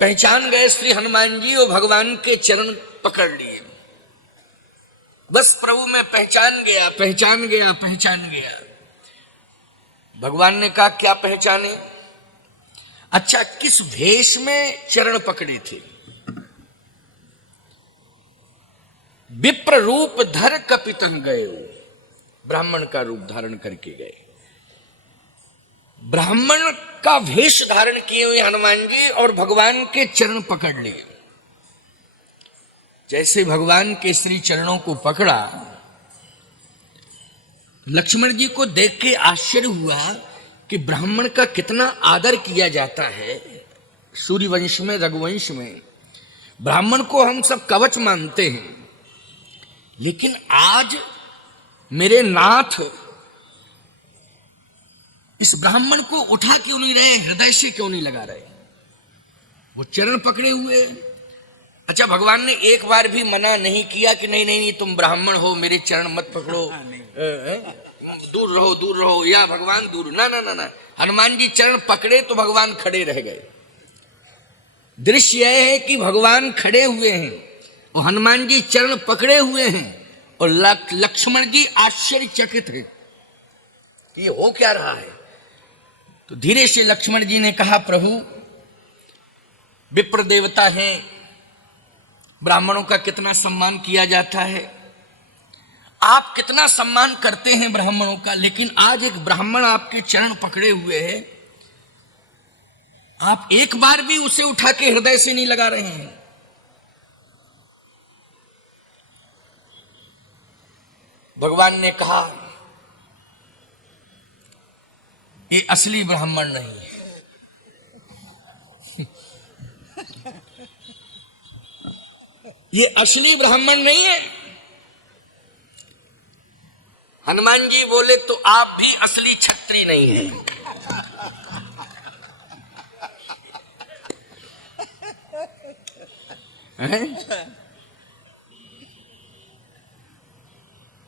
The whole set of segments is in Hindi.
पहचान गए श्री हनुमान जी और भगवान के चरण पकड़ लिए। बस प्रभु मैं पहचान गया पहचान गया पहचान गया। भगवान ने कहा क्या पहचाने? अच्छा किस भेष में चरण पकड़े थे? विप्र रूप धर कपितः गए, ब्राह्मण का रूप धारण करके गए। ब्राह्मण का वेश धारण किए हुए हनुमान जी और भगवान के चरण पकड़ लिए। जैसे भगवान के श्री चरणों को पकड़ा, लक्ष्मण जी को देख के आश्चर्य हुआ कि ब्राह्मण का कितना आदर किया जाता है। सूर्यवंश में, रघुवंश में ब्राह्मण को हम सब कवच मानते हैं, लेकिन आज मेरे नाथ इस ब्राह्मण को उठा क्यों नहीं रहे, हृदय से क्यों नहीं लगा रहे? वो चरण पकड़े हुए। अच्छा भगवान ने एक बार भी मना नहीं किया कि नहीं नहीं नहीं तुम ब्राह्मण हो मेरे चरण मत पकड़ो, दूर रहो दूर रहो, या भगवान दूर, ना ना ना ना। हनुमान जी चरण पकड़े तो भगवान खड़े रह गए। दृश्य यह है कि भगवान खड़े हुए हैं और हनुमान जी चरण पकड़े हुए हैं और लक्ष्मण जी आश्चर्यचकित हैं कि ये हो क्या रहा है। तो धीरे से लक्ष्मण जी ने कहा प्रभु विप्र देवता हैं, ब्राह्मणों का कितना सम्मान किया जाता है, आप कितना सम्मान करते हैं ब्राह्मणों का, लेकिन आज एक ब्राह्मण आपके चरण पकड़े हुए है, आप एक बार भी उसे उठा के हृदय से नहीं लगा रहे हैं। भगवान ने कहा ये असली ब्राह्मण नहीं है, ये असली ब्राह्मण नहीं है। हनुमान जी बोले तो आप भी असली क्षत्रिय नहीं है।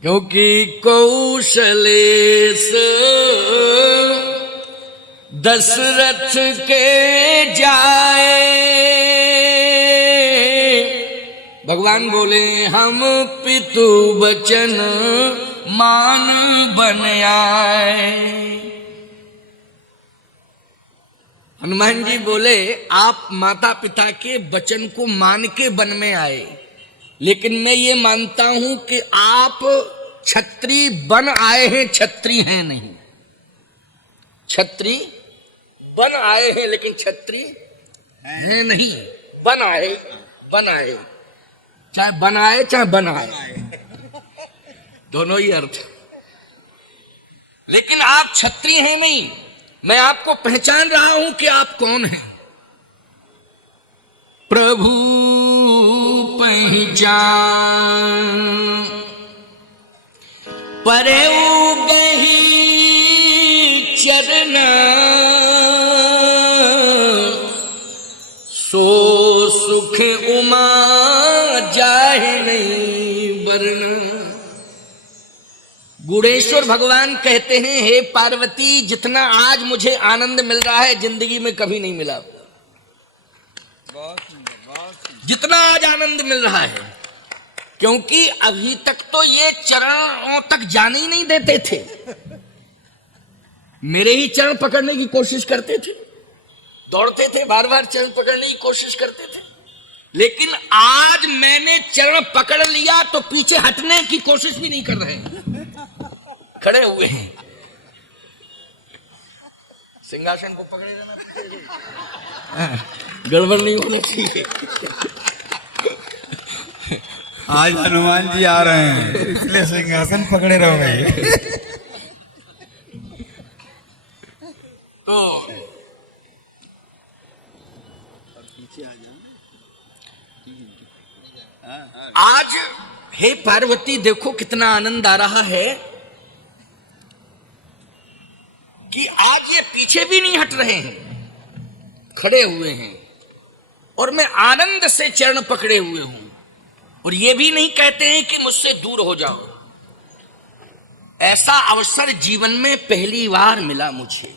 क्योंकि कौशलेश दशरथ के जाए, भगवान बोले हम पितु बचन मान बन आए। हनुमान जी बोले आप माता पिता के वचन को मान के वन में आए, लेकिन मैं ये मानता हूं कि आप क्षत्रिय बन आए हैं, क्षत्रिय हैं नहीं। क्षत्रिय बन आए हैं लेकिन क्षत्रिय हैं नहीं। बन आए, बन आए, चाहे बनाए चाहे बनाए, दोनों ही अर्थ। लेकिन आप क्षत्रिय हैं नहीं। मैं आपको पहचान रहा हूं कि आप कौन हैं। प्रभु पहचान परे गही चरण, सो सुख उमा जाहे नहीं वर्ण। गुणेश्वर भगवान कहते हैं हे पार्वती जितना आज मुझे आनंद मिल रहा है जिंदगी में कभी नहीं मिला। जितना आज आनंद मिल रहा है, क्योंकि अभी तक तो ये चरणों तक जाने ही नहीं देते थे। मेरे ही चरण पकड़ने की कोशिश करते थे, दौड़ते थे, बार बार चरण पकड़ने की कोशिश करते थे। लेकिन आज मैंने चरण पकड़ लिया तो पीछे हटने की कोशिश भी नहीं कर रहे हैं, खड़े हुए हैं। सिंहासन को पकड़े रहना, गड़बड़ नहीं होनी चाहिए। आज हनुमान जी आ रहे हैं इसलिए सिंहासन पकड़े रहो भाई। तो आज हे पार्वती देखो कितना आनंद आ रहा है कि आज ये पीछे भी नहीं हट रहे हैं, खड़े हुए हैं और मैं आनंद से चरण पकड़े हुए हूं। और ये भी नहीं कहते हैं कि मुझसे दूर हो जाओ। ऐसा अवसर जीवन में पहली बार मिला मुझे।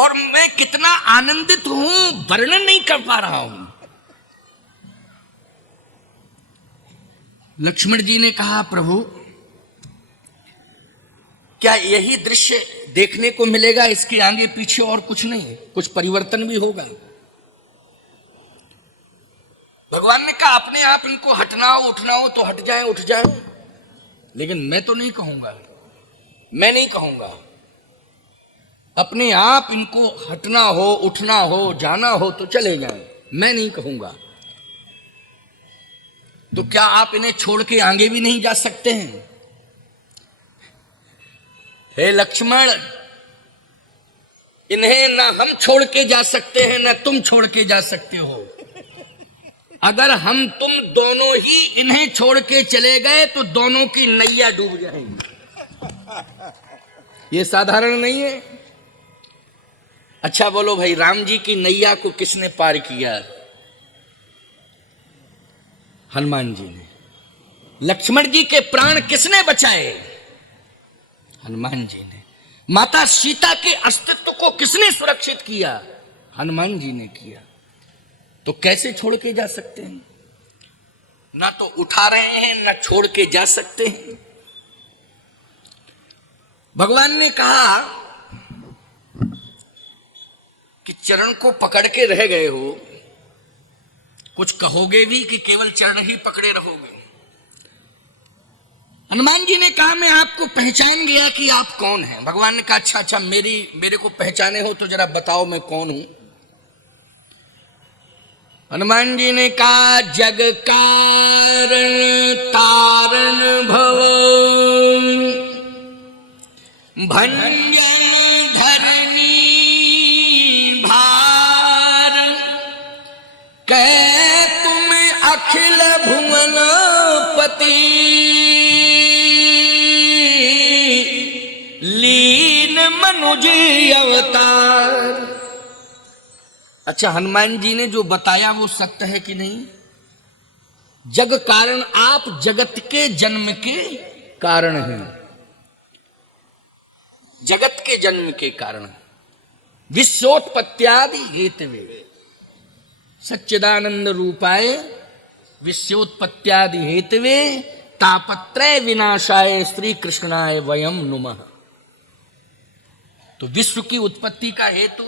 और मैं कितना आनंदित हूं वर्णन नहीं कर पा रहा हूं। लक्ष्मण जी ने कहा, प्रभु क्या यही दृश्य देखने को मिलेगा, इसके आगे पीछे और कुछ नहीं, कुछ परिवर्तन भी होगा? भगवान ने कहा, अपने आप इनको हटना हो उठना हो तो हट जाए, उठ जाए, लेकिन मैं तो नहीं कहूंगा, मैं नहीं कहूंगा। अपने आप इनको हटना हो उठना हो जाना हो तो चले जाएं, मैं नहीं कहूंगा। तो क्या आप इन्हें छोड़ के आगे भी नहीं जा सकते हैं? हे लक्ष्मण, इन्हें ना हम छोड़ के जा सकते हैं ना तुम छोड़ के जा सकते हो। अगर हम तुम दोनों ही इन्हें छोड़ के चले गए तो दोनों की नैया डूब जाएंगी। ये साधारण नहीं है। अच्छा बोलो भाई, राम जी की नैया को किसने पार किया? हनुमान जी ने। लक्ष्मण जी के प्राण किसने बचाए? हनुमान जी ने। माता सीता के अस्तित्व को किसने सुरक्षित किया? हनुमान जी ने किया। तो कैसे छोड़ के जा सकते हैं? ना तो उठा रहे हैं ना छोड़ के जा सकते हैं। भगवान ने कहा कि चरण को पकड़ के रह गए हो, कुछ कहोगे भी कि केवल चरण ही पकड़े रहोगे? हनुमान जी ने कहा, मैं आपको पहचान गया कि आप कौन हैं। भगवान ने कहा, अच्छा मेरे को पहचाने हो तो जरा बताओ मैं कौन हूं। हनुमान जी ने कहा, जग कारण तारण भव भंजन धरनी भार, कह तुम अखिल भुवन पति, लीन मनुज अवतार। अच्छा, हनुमान जी ने जो बताया वो सत्य है कि नहीं? जग कारण, आप जगत के जन्म के कारण हैं, जगत के जन्म के कारण। विश्वोत्पत्त्यादि हेतवे, सच्चिदानंद रूपाय विश्वोत्पत्त्यादि हेतवे, तापत्रय विनाशाय श्री कृष्णाय वयम नुमः। तो विश्व की उत्पत्ति का हेतु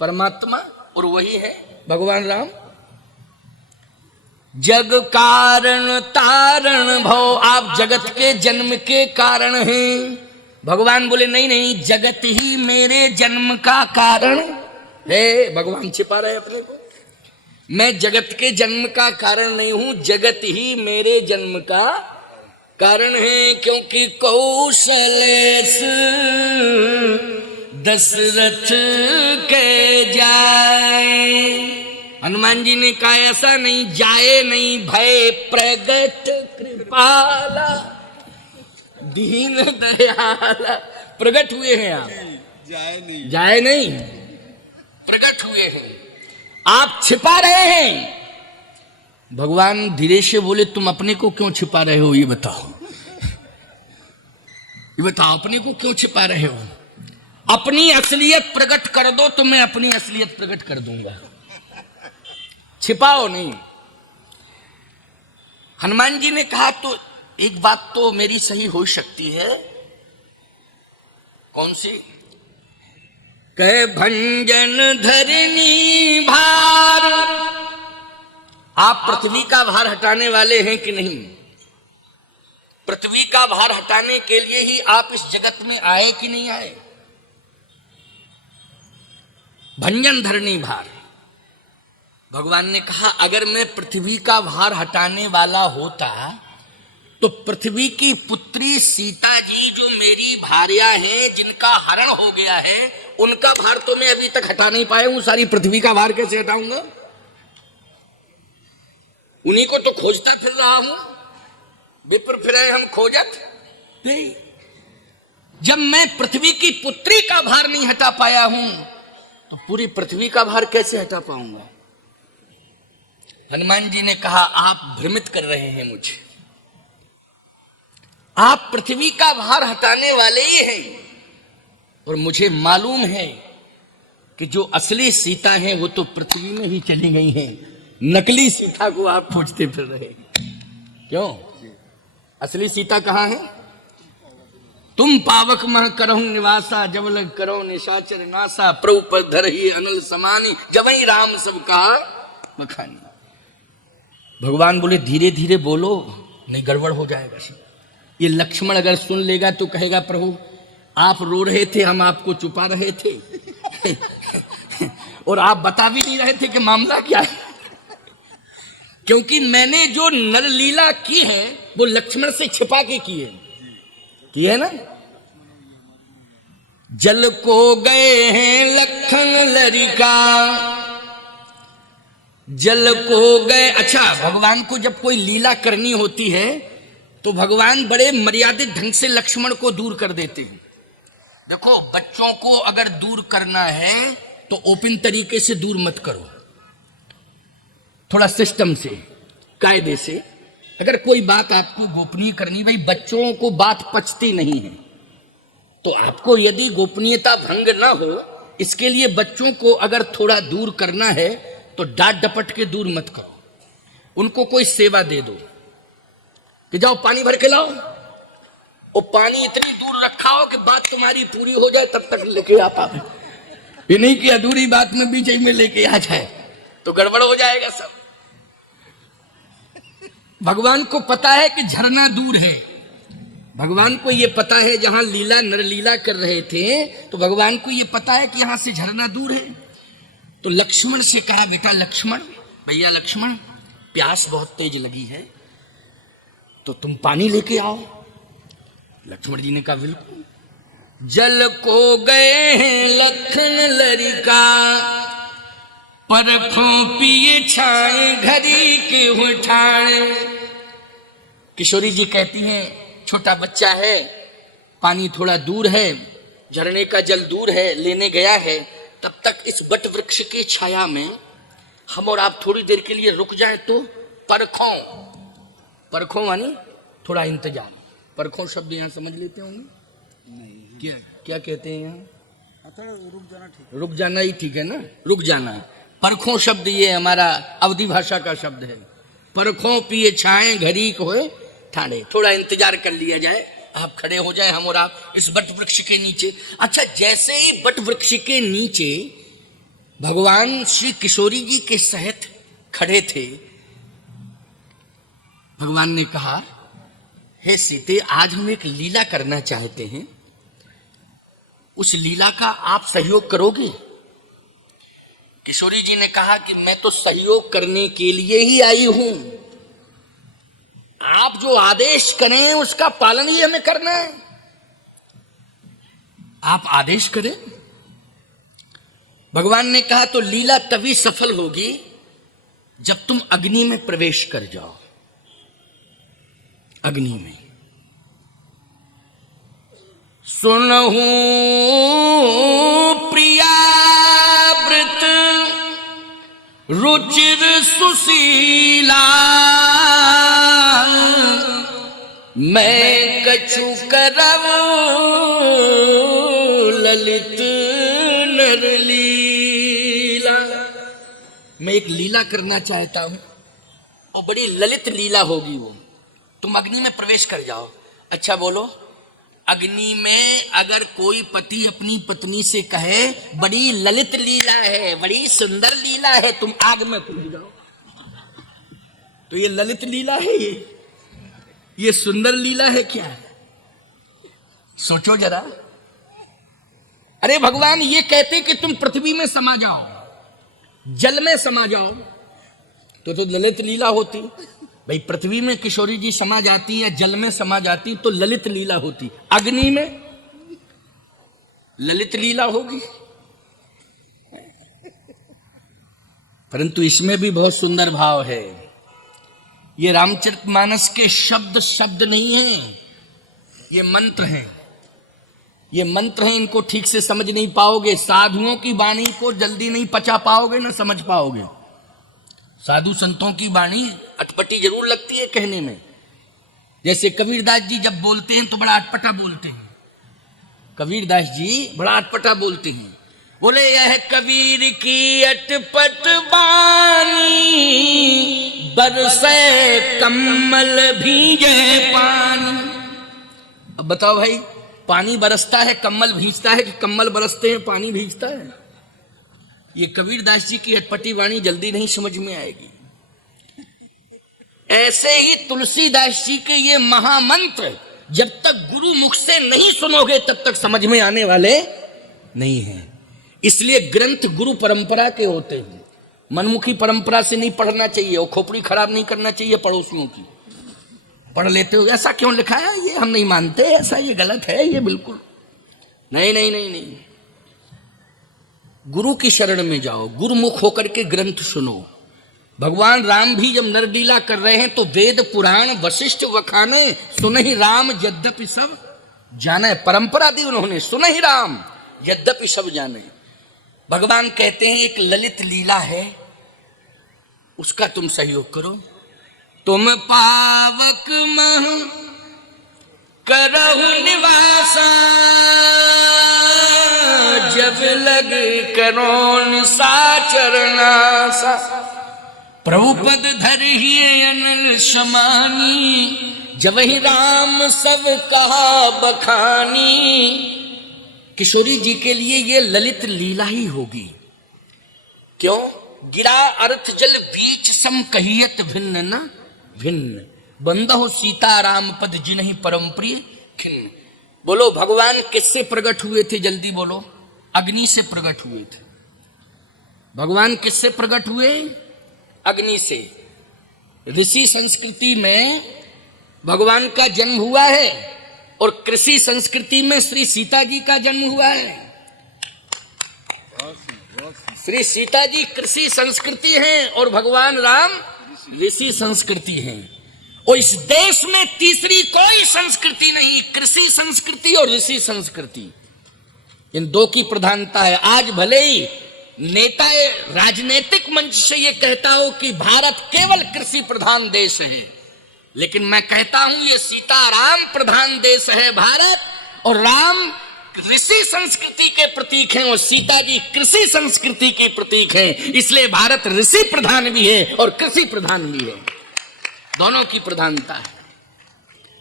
परमात्मा, और वही है भगवान राम। जग कारण तारण भव, आप जगत के जन्म के कारण हैं। भगवान बोले, नहीं नहीं, जगत ही मेरे जन्म का कारण है। भगवान छिपा रहे अपने को। मैं जगत के जन्म का कारण नहीं हूं, जगत ही मेरे जन्म का कारण है। क्योंकि कौशलेश दशरथ के जाए। हनुमान जी ने कहा, ऐसा नहीं, जाए नहीं, भय प्रगट कृपाला दीन दयाला। प्रगट हुए हैं आप, जाए नहीं, प्रगट हुए हैं। आप छिपा रहे हैं। भगवान धीरे से बोले, तुम अपने को क्यों छिपा रहे हो? ये बताओ, ये बताओ, अपने को क्यों छिपा रहे हो? अपनी असलियत प्रकट कर दो तो मैं अपनी असलियत प्रकट कर दूंगा, छिपाओ नहीं। हनुमान जी ने कहा, तो एक बात तो मेरी सही हो सकती है। कौन सी? कह भंजन धरनी भार, आप पृथ्वी का भार हटाने वाले हैं कि नहीं? पृथ्वी का भार हटाने के लिए ही आप इस जगत में आए कि नहीं आए? भंजन धरनी भार। भगवान ने कहा, अगर मैं पृथ्वी का भार हटाने वाला होता तो पृथ्वी की पुत्री सीता जी जो मेरी भार्या हैं, जिनका हरण हो गया है, उनका भार तो मैं अभी तक हटा नहीं पाया हूं। सारी पृथ्वी का भार कैसे हटाऊंगा? उन्हीं को तो खोजता फिर रहा हूं। विप्र फिरे हम खोजत नहीं। जब मैं पृथ्वी की पुत्री का भार नहीं हटा पाया हूं तो पूरी पृथ्वी का भार कैसे हटा पाऊंगा? हनुमान जी ने कहा, आप भ्रमित कर रहे हैं मुझे। आप पृथ्वी का भार हटाने वाले ही हैं और मुझे मालूम है कि जो असली सीता है वो तो पृथ्वी में ही चली गई हैं, नकली सीता को आप खोजते फिर रहे। क्यों? असली सीता कहाँ है? तुम पावक मह करहु निवासा, जब लग करो निशाचर नासा, प्रभु पर धरहि अनल समानी, जबहि राम सब कहा बखानी। भगवान बोले धीरे धीरे बोलो, नहीं गड़बड़ हो जाएगा। ये लक्ष्मण अगर सुन लेगा तो कहेगा प्रभु आप रो रहे थे, हम आपको छुपा रहे थे और आप बता भी नहीं रहे थे कि मामला क्या है। क्योंकि मैंने जो नरलीला की है वो लक्ष्मण से छिपा के की है ना। जल को गए हैं लखन लरिका, जल को गए। अच्छा, भगवान को जब कोई लीला करनी होती है तो भगवान बड़े मर्यादित ढंग से लक्ष्मण को दूर कर देते हैं। देखो, बच्चों को अगर दूर करना है तो ओपन तरीके से दूर मत करो, थोड़ा सिस्टम से, कायदे से। अगर कोई बात आपको गोपनीय करनी, भाई बच्चों को बात पचती नहीं है, तो आपको यदि गोपनीयता भंग ना हो, इसके लिए बच्चों को अगर थोड़ा दूर करना है तो डांट डपट के दूर मत करो। उनको कोई सेवा दे दो कि जाओ पानी भर के लाओ, और पानी इतनी दूर रखा हो कि बात तुम्हारी पूरी हो जाए तब तक लेके आता है। ये नहीं कि अधूरी बात में बीच में लेके आ जाए तो गड़बड़ हो जाएगा सब। भगवान को पता है कि झरना दूर है, भगवान को ये पता है जहां लीला नरलीला कर रहे थे तो भगवान को ये पता है कि यहां से झरना दूर है। तो लक्ष्मण से कहा बेटा लक्ष्मण, भैया लक्ष्मण, प्यास बहुत तेज लगी है तो तुम पानी लेके आओ। लक्ष्मण जी ने कहा बिल्कुल। जल को गए हैं लखन लरिका, परखों पिए छाए घड़ी के उठाए। किशोरी जी कहती हैं छोटा बच्चा है, पानी थोड़ा दूर है, झरने का जल दूर है, लेने गया है, तब तक इस बट वृक्ष की छाया में हम और आप थोड़ी देर के लिए रुक जाएं तो परखों, परखों मानी थोड़ा इंतजार। परखों शब्द यहाँ समझ लेते होंगे? नहीं। क्या क्या कहते हैं यहाँ? रुक जाना ठीक, रुक जाना ही ठीक है ना, रुक जाना। परखों शब्द ये हमारा अवधी भाषा का शब्द है। परखों पिए छाए घड़ी को ठाणे, थोड़ा इंतजार कर लिया जाए, आप खड़े हो जाए हम और आप इस बट वृक्ष के नीचे। अच्छा, जैसे ही बट वृक्ष के नीचे भगवान श्री किशोरी जी के सहित खड़े थे, भगवान ने कहा हे सीते, आज हम एक लीला करना चाहते हैं, उस लीला का आप सहयोग करोगे? किशोरी जी ने कहा कि मैं तो सहयोग करने के लिए ही आई हूं, आप जो आदेश करें उसका पालन ही हमें करना है। आप आदेश करें। भगवान ने कहा तो लीला तभी सफल होगी जब तुम अग्नि में प्रवेश कर जाओ। अग्नि में सुनहु प्रिया व्रत रुचिर सुशीला, मैं कछु करव ललित नरलीला। मैं एक लीला करना चाहता हूं और बड़ी ललित लीला होगी वो। तुम अग्नि में प्रवेश कर जाओ। अच्छा बोलो, अग्नि में अगर कोई पति अपनी पत्नी से कहे बड़ी ललित लीला है, बड़ी सुंदर लीला है, तुम आग में कूद जाओ, तो ये ललित लीला है? ये सुंदर लीला है क्या है? सोचो जरा। अरे भगवान ये कहते कि तुम पृथ्वी में समा जाओ, जल में समा जाओ, तो ललित लीला होती। भाई पृथ्वी में किशोरी जी समा जाती या जल में समा जाती तो ललित लीला होती, अग्नि में ललित लीला होगी। परंतु इसमें भी बहुत सुंदर भाव है। ये रामचरितमानस के शब्द शब्द नहीं हैं, ये मंत्र हैं। ये मंत्र हैं, इनको ठीक से समझ नहीं पाओगे। साधुओं की वाणी को जल्दी नहीं पचा पाओगे, ना समझ पाओगे। साधु संतों की वाणी अटपटी जरूर लगती है कहने में। जैसे कबीरदास जी जब बोलते हैं तो बड़ा अटपटा बोलते हैं। कबीरदास जी बड़ा अटपटा बोलते हैं। बोले यह कबीर की अटपट बानी, बरसे कम्मल भीगे पानी। अब बताओ भाई, पानी बरसता है कम्मल भींचता है कि कम्मल बरसते हैं पानी भींचता है? ये कबीरदास जी की अटपटी वाणी जल्दी नहीं समझ में आएगी। ऐसे ही तुलसीदास जी के ये महामंत्र जब तक गुरु मुख से नहीं सुनोगे तब तक समझ में आने वाले नहीं हैं। इसलिए ग्रंथ गुरु परंपरा के होते हैं, मनमुखी परंपरा से नहीं पढ़ना चाहिए और खोपड़ी खराब नहीं करना चाहिए पड़ोसियों की। पढ़ लेते हो ऐसा क्यों लिखा है, ये हम नहीं मानते, ऐसा ये गलत है, ये बिल्कुल नहीं नहीं नहीं नहीं। गुरु की शरण में जाओ, गुरुमुख होकर के ग्रंथ सुनो। भगवान राम भी जब नरलीला कर रहे हैं तो वेद पुराण वशिष्ठ वखाने, सुनहि राम यद्यपि सब जाने। परंपरा दी उन्होंने, सुनहि राम यद्यपि सब जाने। भगवान कहते हैं एक ललित लीला है, उसका तुम सहयोग करो। तुम पावक मह करहु निवासा, जब लगे करोन साचरनासा। प्रभुपद धरिए अनल समानी, जब ही राम सब कहा बखानी। किशोरी जी के लिए ये ललित लीला ही होगी। क्यों? गिरा अर्थ जल बीच सम कहियत भिन्न न भिन्न, बंदहो सीता राम पद जिन्हि परम प्रिय खिन्न। बोलो भगवान किससे प्रकट हुए थे? जल्दी बोलो। अग्नि से प्रकट हुए थे। भगवान किससे प्रकट हुए? अग्नि से। ऋषि संस्कृति में भगवान का जन्म हुआ है और कृषि संस्कृति में श्री सीता जी का जन्म हुआ है। श्री सीता जी कृषि संस्कृति हैं और भगवान राम ऋषि संस्कृति हैं। और इस देश में तीसरी कोई संस्कृति नहीं, कृषि संस्कृति और ऋषि संस्कृति, इन दो की प्रधानता है। आज भले ही नेता राजनीतिक मंच से ये कहता हो कि भारत केवल कृषि प्रधान देश है, लेकिन मैं कहता हूं ये सीताराम प्रधान देश है भारत, और राम ऋषि संस्कृति के प्रतीक हैं और सीता जी कृषि संस्कृति के प्रतीक हैं। इसलिए भारत ऋषि प्रधान भी है और कृषि प्रधान भी है, दोनों की प्रधानता है।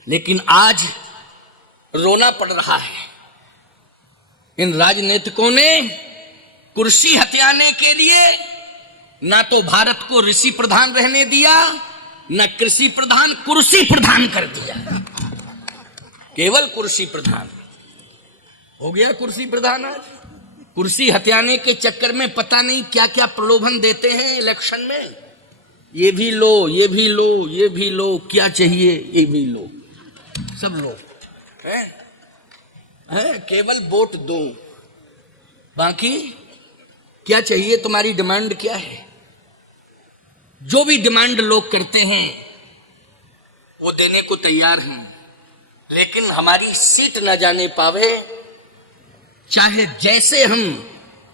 लेकिन आज रोना पड़ रहा है, इन राजनीतिकों ने कुर्सी हथियाने के लिए ना तो भारत को ऋषि प्रधान रहने दिया, न कृषि प्रधान, कुर्सी प्रधान कर दिया। केवल कुर्सी प्रधान हो गया। कुर्सी प्रधान आज कुर्सी हथियाने के चक्कर में पता नहीं क्या क्या प्रलोभन देते हैं इलेक्शन में। ये भी लो, ये भी लो, ये भी लो, क्या चाहिए ये भी लो, सब लो है। केवल वोट दो, बाकी क्या चाहिए, तुम्हारी डिमांड क्या है? जो भी डिमांड लोग करते हैं वो देने को तैयार हैं, लेकिन हमारी सीट न जाने पावे। चाहे जैसे हम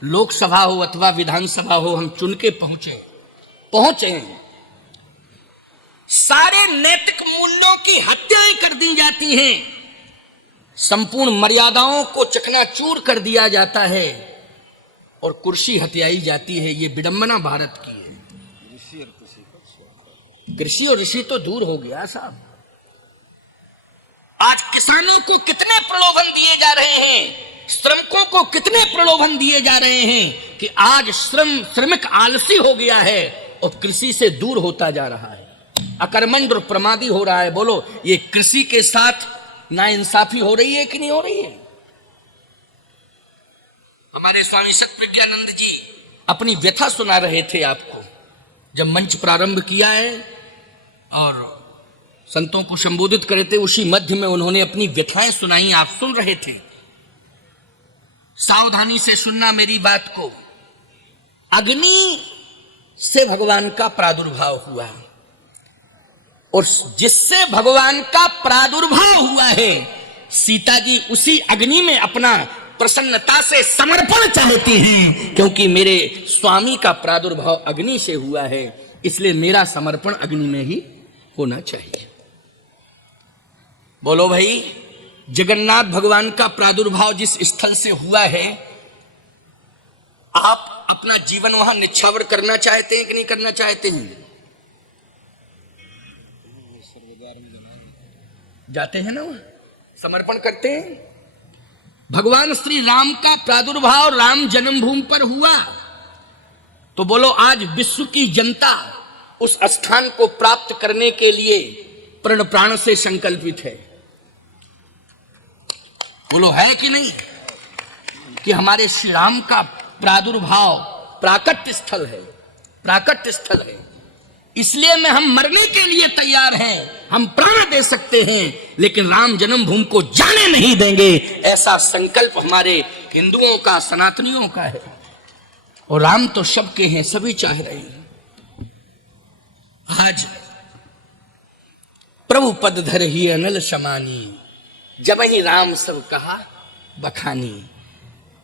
लोकसभा हो अथवा विधानसभा हो, हम चुन के पहुंचे हैं, सारे नैतिक मूल्यों की हत्याएं कर दी जाती हैं, संपूर्ण मर्यादाओं को चकनाचूर कर दिया जाता है और कुर्सी हथियाई जाती है। ये विडंबना भारत की है। कृषि और ऋषि तो दूर हो गया साहब। आज किसानों को कितने प्रलोभन दिए जा रहे हैं, श्रमिकों को कितने प्रलोभन दिए जा रहे हैं कि आज श्रमिक आलसी हो गया है और कृषि से दूर होता जा रहा है, अकर्मण्य और प्रमादी हो रहा है। बोलो ये कृषि के साथ नाइंसाफी हो रही है कि नहीं हो रही है? हमारे स्वामी सतप्रज्ञानंद जी अपनी व्यथा सुना रहे थे आपको, जब मंच प्रारंभ किया है और संतों को संबोधित करे थे, उसी मध्य में उन्होंने अपनी व्यथाएं सुनाई, आप सुन रहे थे। सावधानी से सुनना मेरी बात को। अग्नि से भगवान का प्रादुर्भाव हुआ और जिससे भगवान का प्रादुर्भाव हुआ है, सीता जी उसी अग्नि में अपना प्रसन्नता से समर्पण चाहती हैं, क्योंकि मेरे स्वामी का प्रादुर्भाव अग्नि से हुआ है, इसलिए मेरा समर्पण अग्नि में ही होना चाहिए। बोलो भाई, जगन्नाथ भगवान का प्रादुर्भाव जिस स्थल से हुआ है आप अपना जीवन वहां निछावर करना चाहते हैं कि नहीं करना चाहते हैं? जाते हैं ना, वहां समर्पण करते हैं। भगवान श्री राम का प्रादुर्भाव राम जन्मभूमि पर हुआ, तो बोलो आज विश्व की जनता उस स्थान को प्राप्त करने के लिए प्रण प्राण से संकल्पित है। बोलो है कि नहीं, कि हमारे श्री राम का प्रादुर्भाव प्राकट्य स्थल है, प्राकट्य स्थल है। इसलिए में हम मरने के लिए तैयार हैं, हम प्राण दे सकते हैं, लेकिन राम जन्मभूमि को जाने नहीं देंगे, ऐसा संकल्प हमारे हिंदुओं का, सनातनियों का है। और राम तो सबके हैं, सभी चाह रहे हैं। आज प्रभु पद धर ही अनल समानी, जब ही राम सब कहा बखानी।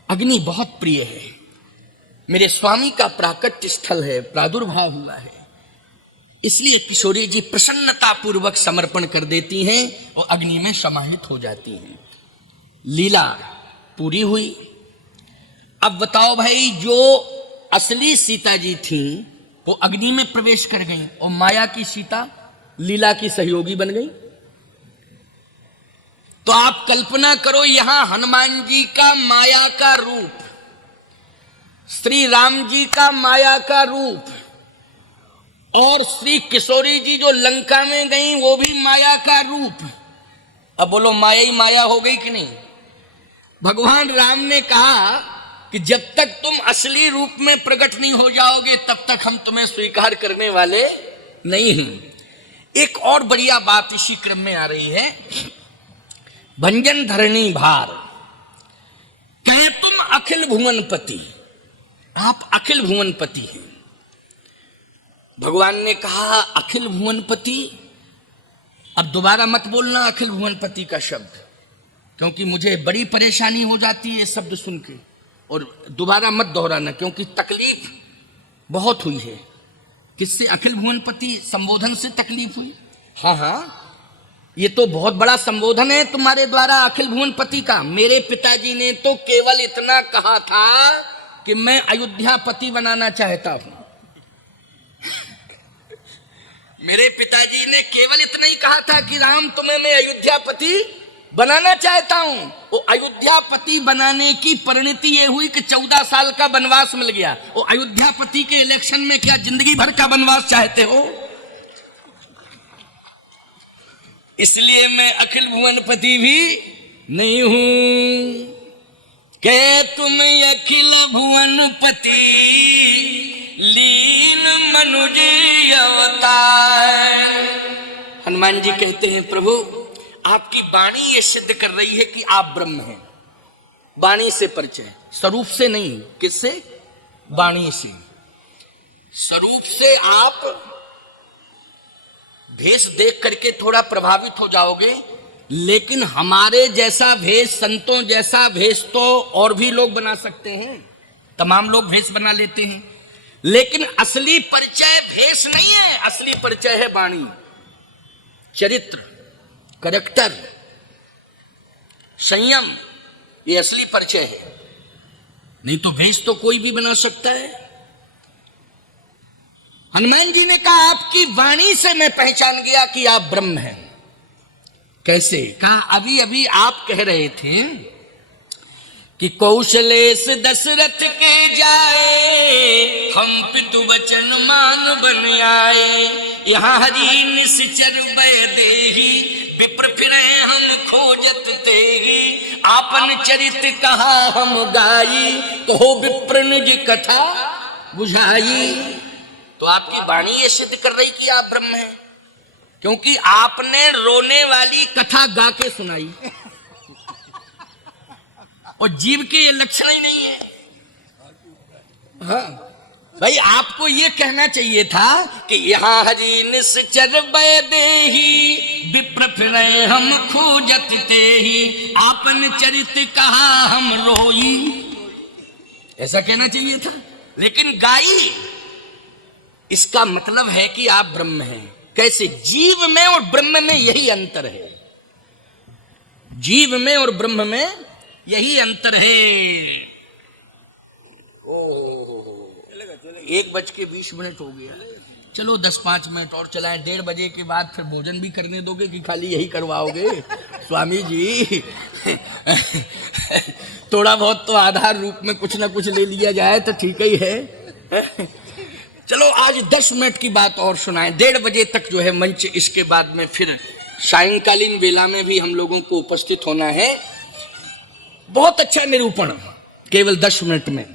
अग्नि बहुत प्रिय है, मेरे स्वामी का प्राकट्य स्थल है, प्रादुर्भाव हुआ है, इसलिए किशोरी जी प्रसन्नता पूर्वक समर्पण कर देती हैं और अग्नि में समाहित हो जाती हैं। लीला पूरी हुई। अब बताओ भाई, जो असली सीता जी थी वो अग्नि में प्रवेश कर गई और माया की सीता लीला की सहयोगी बन गई। तो आप कल्पना करो, यहां हनुमान जी का माया का रूप, श्री राम जी का माया का रूप, और श्री किशोरी जी जो लंका में गई वो भी माया का रूप। अब बोलो माया ही माया हो गई कि नहीं? भगवान राम ने कहा कि जब तक तुम असली रूप में प्रकट नहीं हो जाओगे तब तक हम तुम्हें स्वीकार करने वाले नहीं हैं। एक और बढ़िया बात इसी क्रम में आ रही है। भंजन धरणी भार कहे तुम अखिल भुवनपति, आप अखिल भुवनपति हैं। भगवान ने कहा अखिल भुवनपति, अब दोबारा मत बोलना अखिल भुवनपति का शब्द, क्योंकि मुझे बड़ी परेशानी हो जाती है शब्द सुन के, और दोबारा मत दोहराना क्योंकि तकलीफ बहुत हुई है। किससे? अखिल भुवनपति संबोधन से तकलीफ हुई। हाँ, ये तो बहुत बड़ा संबोधन है तुम्हारे द्वारा अखिल भुवनपति का। मेरे पिताजी ने तो केवल इतना कहा था कि मैं अयोध्यापति बनाना चाहता हूं। मेरे पिताजी ने केवल इतना ही कहा था कि राम तुम्हें मैं अयोध्यापति बनाना चाहता हूं। वो अयोध्यापति बनाने की परिणति ये हुई कि 14 साल का वनवास मिल गया। वो अयोध्यापति के इलेक्शन में क्या जिंदगी भर का वनवास चाहते हो? इसलिए मैं अखिल भुवनपति भी नहीं हूं। के तुम अखिल भुवनपति लीन मनुज अवतार। हनुमान जी कहते हैं प्रभु आपकी वाणी ये सिद्ध कर रही है कि आप ब्रह्म हैं। वाणी से परिचय, स्वरूप से नहीं। किससे? वाणी से। स्वरूप से आप भेष देख करके थोड़ा प्रभावित हो जाओगे, लेकिन हमारे जैसा भेष, संतों जैसा भेष तो और भी लोग बना सकते हैं, तमाम लोग भेष बना लेते हैं, लेकिन असली परिचय भेष नहीं है। असली परिचय है वाणी, चरित्र, कैरेक्टर, संयम, ये असली परिचय है। नहीं तो भेष तो कोई भी बना सकता है। हनुमान जी ने कहा आपकी वाणी से मैं पहचान गया कि आप ब्रह्म हैं। कैसे? कहा अभी अभी आप कह रहे थे कि कौशलेश दशरथ के जाए, हम पितु वचन मान बन आए। यहाँ हरि निश्चर देही, विप्र फिरे हम खोजत तेही। आपन चरित कहा हम गाई, तो विप्र निज कथा बुझाई। तो आपकी वाणी ये सिद्ध कर रही कि आप ब्रह्म हैं, क्योंकि आपने रोने वाली कथा गा के सुनाई, और जीव के ये लक्षण ही नहीं है। हाँ भाई, आपको ये कहना चाहिए था कि यहाँ हरि निश्चर देही, विप्र फिरे हम खोजत तेही। आपन चरित कहा हम रोई, ऐसा कहना चाहिए था, लेकिन गाई। इसका मतलब है कि आप ब्रह्म हैं। कैसे? जीव में और ब्रह्म में यही अंतर है। जीव में और ब्रह्म में यही अंतर है। ओ 1:20 हो गया, चलो 10-5 मिनट और चलाएं। 1:30 बजे के बाद फिर भोजन भी करने दोगे कि खाली यही करवाओगे? स्वामी जी थोड़ा बहुत तो आधार रूप में कुछ ना कुछ ले लिया जाए तो ठीक ही है। चलो आज 10 मिनट की बात और सुनाएं। 1:30 बजे तक जो है मंच, इसके बाद में फिर सायंकालीन वेला में भी हम लोगों को उपस्थित होना है। बहुत अच्छा निरूपण केवल 10 मिनट में।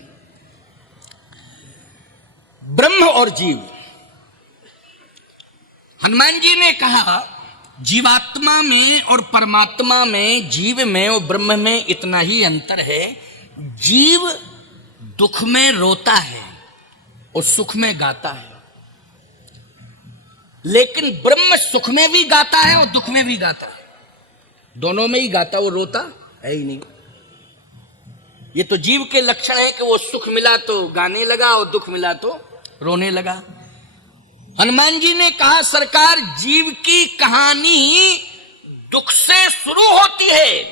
ब्रह्म और जीव। हनुमान जी ने कहा जीवात्मा में और परमात्मा में, जीव में और ब्रह्म में इतना ही अंतर है। जीव दुख में रोता है और सुख में गाता है, लेकिन ब्रह्म सुख में भी गाता है और दुख में भी गाता है, दोनों में ही गाता। वो रोता है ही नहीं। ये तो जीव के लक्षण है कि वो सुख मिला तो गाने लगा और दुख मिला तो रोने लगा। हनुमान जी ने कहा सरकार, जीव की कहानी दुख से शुरू होती है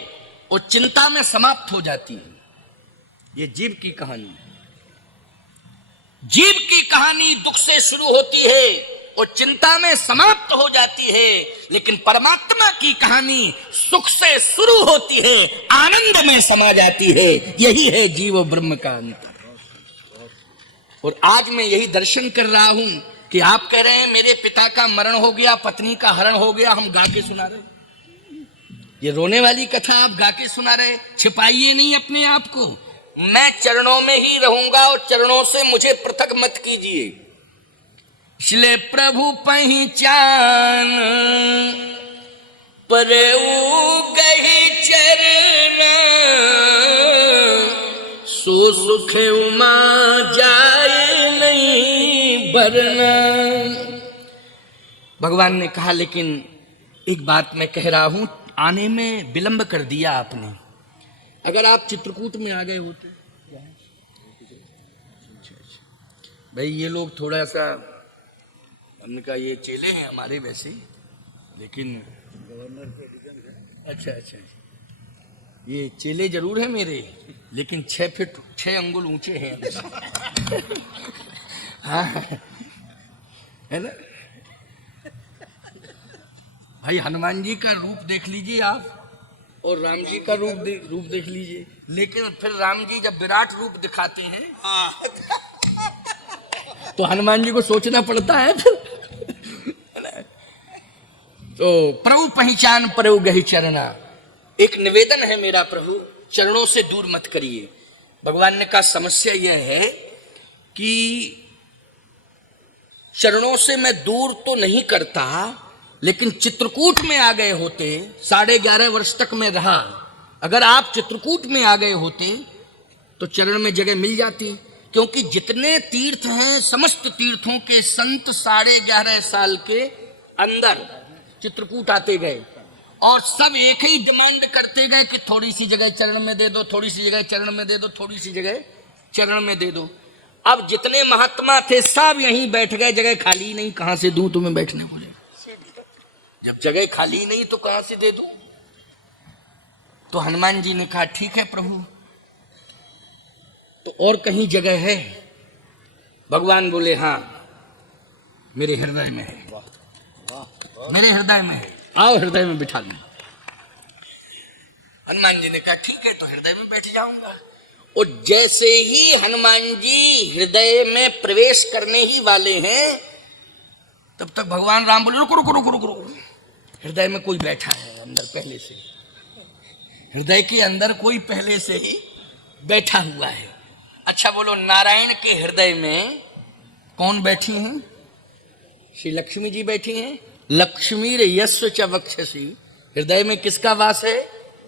और चिंता में समाप्त हो जाती है। ये जीव की कहानी, जीव की कहानी दुख से शुरू होती है और चिंता में समाप्त हो जाती है, लेकिन परमात्मा की कहानी सुख से शुरू होती है, आनंद में समा जाती है। यही है जीव और ब्रह्म का अंतर। और आज मैं यही दर्शन कर रहा हूं कि आप कह रहे हैं मेरे पिता का मरण हो गया, पत्नी का हरण हो गया, हम गा के सुना रहे। ये रोने वाली कथा आप गा के सुना रहे। छिपाइए नहीं अपने आप को। मैं चरणों में ही रहूंगा और चरणों से मुझे पृथक मत कीजिए। इसलिए प्रभु पहचान परऊ गही चरण, सो सुख उमा जाए नहीं बरना। भगवान ने कहा लेकिन एक बात मैं कह रहा हूं, आने में विलंब कर दिया आपने। अगर आप चित्रकूट में आ गए होते। भाई ये लोग थोड़ा सा, हमने कहा ये चेले हैं हमारे वैसे, लेकिन अच्छा ये चेले जरूर है मेरे, लेकिन 6 फीट 6 अंगुल ऊंचे हैं। हाँ है ना भाई। हनुमान जी का रूप देख लीजिए आप और राम जी का रूप देख लीजिए, लेकिन फिर राम जी जब विराट रूप दिखाते हैं तो हनुमान जी को सोचना पड़ता है। तो प्रभु पहचान परऊ गही चरना। एक निवेदन है मेरा, प्रभु चरणों से दूर मत करिए। भगवान ने कहा समस्या यह है कि चरणों से मैं दूर तो नहीं करता, लेकिन चित्रकूट में आ गए होते, 11.5 वर्ष तक मैं रहा, अगर आप चित्रकूट में आ गए होते तो चरण में जगह मिल जाती। क्योंकि जितने तीर्थ हैं, समस्त तीर्थों के संत 11.5 साल के अंदर चित्रकूट आते गए और सब एक ही डिमांड करते गए कि थोड़ी सी जगह चरण में दे दो, थोड़ी सी जगह चरण में दे दो, थोड़ी सी जगह चरण में दे दो। अब जितने महात्मा थे सब यहीं बैठ गए, जगह खाली नहीं, कहां से दूं तुम्हें बैठने को? जब जगह खाली नहीं तो कहां से दे दूं? तो हनुमान जी ने कहा ठीक है प्रभु, तो और कहीं जगह है? भगवान बोले हाँ, मेरे हृदय में है, मेरे हृदय में है, आओ हृदय में बिठा लो। हनुमान जी ने कहा ठीक है, तो हृदय में बैठ जाऊंगा। और जैसे ही हनुमान जी हृदय में प्रवेश करने ही वाले हैं, तब तक भगवान राम बोले रुको रुको रुको रुको रुको, हृदय में कोई बैठा है अंदर पहले से, हृदय के अंदर कोई पहले से ही बैठा हुआ है। अच्छा बोलो, नारायण के हृदय में कौन बैठी हैं? श्री लक्ष्मी जी बैठी हैं। लक्ष्मी यस्व च वक्षसि, हृदय में किसका वास है?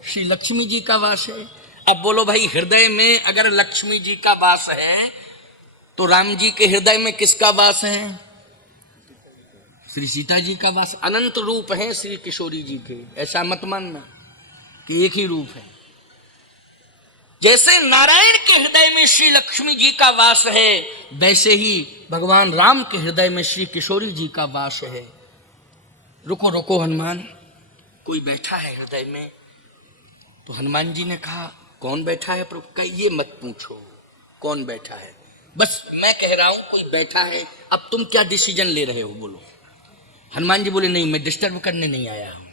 श्री लक्ष्मी जी का वास है। अब बोलो भाई, हृदय में अगर लक्ष्मी जी का वास है तो राम जी के हृदय में किसका वास है? श्री सीता जी का वास। अनंत रूप है श्री किशोरी जी के, ऐसा मत मानना कि एक ही रूप है। जैसे नारायण के हृदय में श्री लक्ष्मी जी का वास है, वैसे ही भगवान राम के हृदय में श्री किशोरी जी का वास है। रुको रुको हनुमान, कोई बैठा है हृदय में। तो हनुमान जी ने कहा कौन बैठा है प्रभु? का ये मत पूछो कौन बैठा है, बस मैं कह रहा हूं कोई बैठा है, अब तुम क्या डिसीजन ले रहे हो बोलो। हनुमान जी बोले नहीं, मैं डिस्टर्ब करने नहीं आया हूं,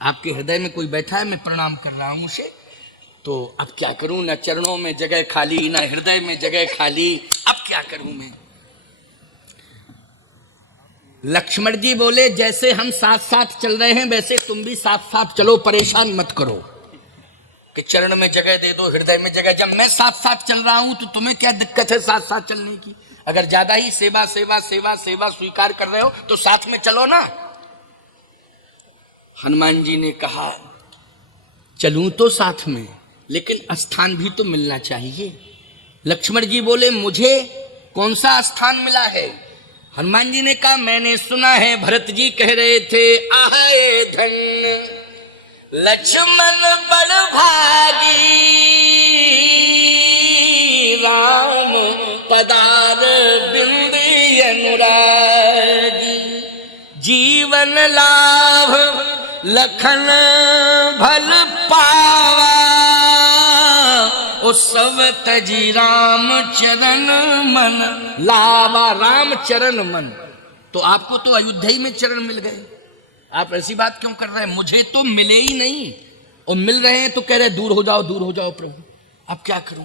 आपके हृदय में कोई बैठा है, मैं प्रणाम कर रहा हूं उसे, तो अब क्या करूं, ना चरणों में जगह खाली, ना हृदय में जगह खाली, अब क्या करूं मैं। लक्ष्मण जी बोले जैसे हम साथ साथ चल रहे हैं वैसे तुम भी साथ साथ चलो, परेशान मत करो कि चरण में जगह दे दो, हृदय में जगह। जब मैं साथ साथ चल रहा हूं तो तुम्हें क्या दिक्कत है साथ साथ चलने की? अगर ज्यादा ही सेवा सेवा सेवा सेवा स्वीकार कर रहे हो तो साथ में चलो ना। हनुमान जी ने कहा चलूं तो साथ में, लेकिन स्थान भी तो मिलना चाहिए। लक्ष्मण जी बोले मुझे कौन सा स्थान मिला है? हनुमान जी ने कहा मैंने सुना है भरत जी कह रहे थे आए धन्य लक्ष्मण बड़ भागी, राम पदार बिंदी अनुरागी, जीवन लाभ लखन भल पावा, उस सब तजी राम चरण मन लावा। राम चरण मन, तो आपको तो अयोध्या ही में चरण मिल गए, आप ऐसी बात क्यों कर रहे हैं? मुझे तो मिले ही नहीं, और मिल रहे हैं तो कह रहे दूर हो जाओ प्रभु। अब क्या करूं?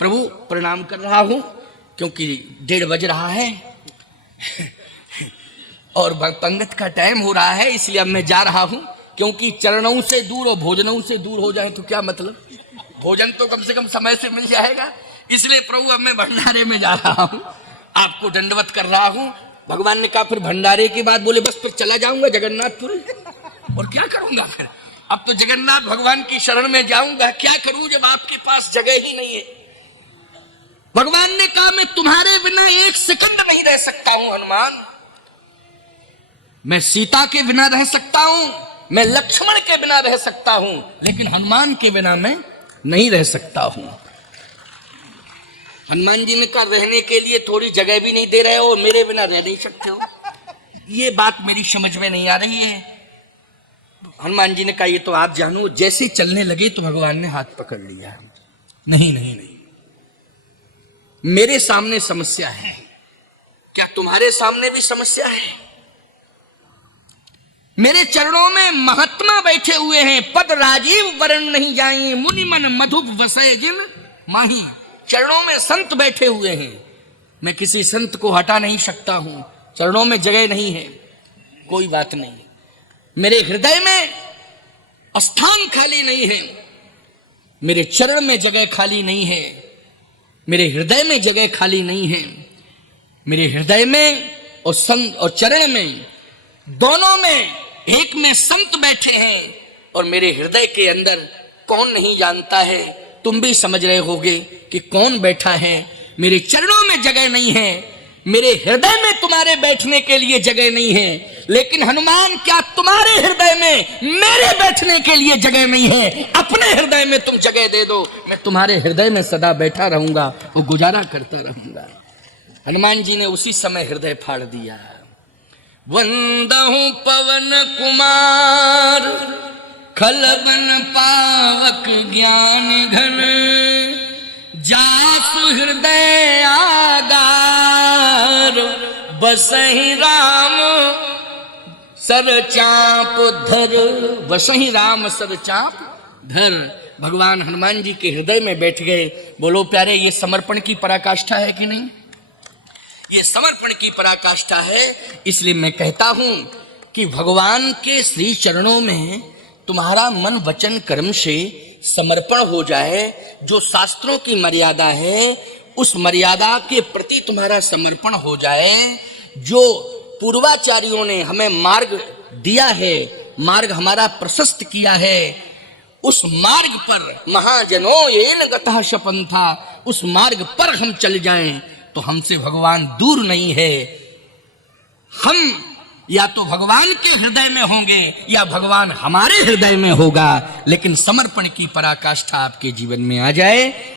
प्रभु प्रणाम कर रहा हूं क्योंकि 1:30 बज रहा है और पंगत का टाइम हो रहा है, इसलिए अब मैं जा रहा हूं, क्योंकि चरणों से दूर और भोजनों से दूर हो जाए तो क्या मतलब, भोजन तो कम से कम समय से मिल जाएगा। इसलिए प्रभु अब मैं भंडारे में जा रहा हूं, आपको दंडवत कर रहा हूं। भगवान ने कहा फिर भंडारे के बाद बोले बस फिर चला जाऊंगा जगन्नाथपुरी, और क्या करूंगा फिर, अब तो जगन्नाथ भगवान की शरण में जाऊंगा, क्या करूं जब आपके पास जगह ही नहीं है। भगवान ने कहा मैं तुम्हारे बिना एक सेकंड नहीं रह सकता हूं हनुमान, मैं सीता के बिना रह सकता हूं, मैं लक्ष्मण के बिना रह सकता हूं, लेकिन हनुमान के बिना मैं नहीं रह सकता हूं। हनुमान जी ने कहा रहने के लिए थोड़ी जगह भी नहीं दे रहे हो, मेरे बिना रह नहीं सकते हो, ये बात मेरी समझ में नहीं आ रही है। हनुमान जी ने कहा ये तो आप जानो। जैसे चलने लगे तो भगवान ने हाथ पकड़ लिया, नहीं नहीं नहीं, मेरे सामने समस्या है, क्या तुम्हारे सामने भी समस्या है? मेरे चरणों में महात्मा बैठे हुए हैं, पद राजीव वरण नहीं जाई, मुनि मन मधुप वसय जिन माही। चरणों में संत बैठे हुए हैं, मैं किसी संत को हटा नहीं सकता हूं, चरणों में जगह नहीं है, कोई बात नहीं, मेरे हृदय में स्थान खाली नहीं है, मेरे चरण में जगह खाली नहीं है, मेरे हृदय में जगह खाली नहीं है, मेरे हृदय में और संत और चरण में दोनों में एक में संत बैठे हैं, और मेरे हृदय के अंदर कौन नहीं जानता है, तुम भी समझ रहे होगे कि कौन बैठा है। मेरे चरणों में जगह नहीं है, मेरे हृदय में तुम्हारे बैठने के लिए जगह नहीं है, लेकिन हनुमान क्या तुम्हारे हृदय में मेरे बैठने के लिए जगह नहीं है? अपने हृदय में तुम जगह दे दो, मैं तुम्हारे हृदय में सदा बैठा रहूंगा और गुजारा करता रहूंगा। हनुमान जी ने उसी समय हृदय फाड़ दिया। वंदहु पवन कुमार खलबन पावक ज्ञान घन, जासु हृदय आगार, बसहि राम सर चाप धर। बसहि राम सर चाप धर, भगवान हनुमान जी के हृदय में बैठ गए। बोलो प्यारे, ये समर्पण की पराकाष्ठा है कि नहीं? ये समर्पण की पराकाष्ठा है। इसलिए मैं कहता हूं कि भगवान के श्री चरणों में तुम्हारा मन वचन कर्म से समर्पण हो जाए, जो शास्त्रों की मर्यादा है उस मर्यादा के प्रति तुम्हारा समर्पण हो जाए, जो पूर्वाचार्यों ने हमें मार्ग दिया है, मार्ग हमारा प्रशस्त किया है, उस मार्ग पर महाजनों येन गतः शपन्था, उस मार्ग पर हम चल जाएं तो हमसे भगवान दूर नहीं है। हम या तो भगवान के हृदय में होंगे या भगवान हमारे हृदय में होगा, लेकिन समर्पण की पराकाष्ठा आपके जीवन में आ जाए।